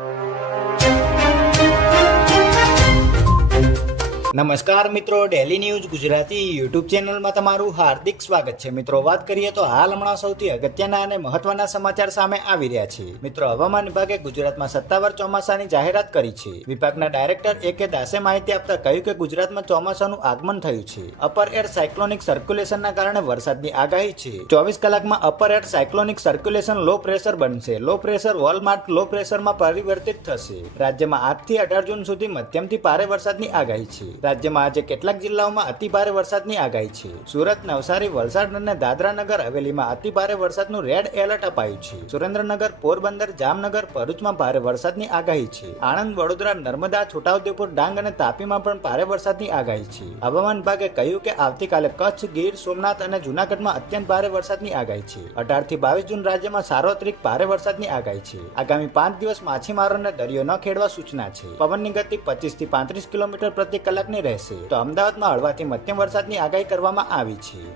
you. નમસ્કાર મિત્રો daily news Gujarati YouTube ચેનલમાં તમારું હાર્દિક સ્વાગત છે. મિત્રો, વાત કરીએ તો હાલ હમણાં સૌથી અગત્યના અને મહત્વના સમાચાર સામે આવી રહ્યા છે. મિત્રો, હવામાન વિભાગે ગુજરાતમાં સત્તાવાર ચોમાસાની જાહેરાત કરી છે. વિભાગના ડાયરેક્ટર એ કે દાસે માહિતી આપતા કહ્યું કે ગુજરાતમાં ચોમાસાનું આગમન થયું છે. અપર એર સાયક્લોનિક સર્ક્યુલેશનના કારણે વરસાદની આગાહી છે. ચોવીસ કલાકમાં upper air cyclonic circulation low pressure બનશે. લો પ્રેશર વોલમાર્ટ લો પ્રેશરમાં પરિવર્તિત થશે. રાજ્યમાં આજથી અઢાર જૂન સુધી મધ્યમથી ભારે વરસાદની આગાહી છે. રાજ્યમાં આજે કેટલાક જિલ્લાઓમાં અતિ ભારે વરસાદની આગાહી છે. સુરત, નવસારી, વલસાડ અને દાદરાનગર હવેલીમાં અતિ ભારે વરસાદનું રેડ એલર્ટ અપાયું છે. સુરેન્દ્રનગર, પોરબંદર, જામનગર, ભરૂચમાં ભારે વરસાદની આગાહી છે. આણંદ, વડોદરા, નર્મદા, છોટાઉદેપુર, ડાંગ અને તાપીમાં પણ ભારે વરસાદની આગાહી છે. હવામાન વિભાગે કહ્યું કે આવતીકાલે કચ્છ, ગીર, સોમનાથ અને જુનાગઢમાં અત્યંત ભારે વરસાદની આગાહી છે. અઢારથી બાવીસ જૂન રાજ્યમાં સાર્વત્રિક ભારે વરસાદની આગાહી છે. આગામી પાંચ દિવસ માછીમારોને દરિયો ન ખેડવા સૂચના છે. પવનની ગતિ પચીસથી પાંત્રીસ કિલોમીટર પ્રતિ રહેશે. તો અમદાવાદમાં હળવાથી મધ્યમ વરસાદની આગાહી કરવામાં આવી છે.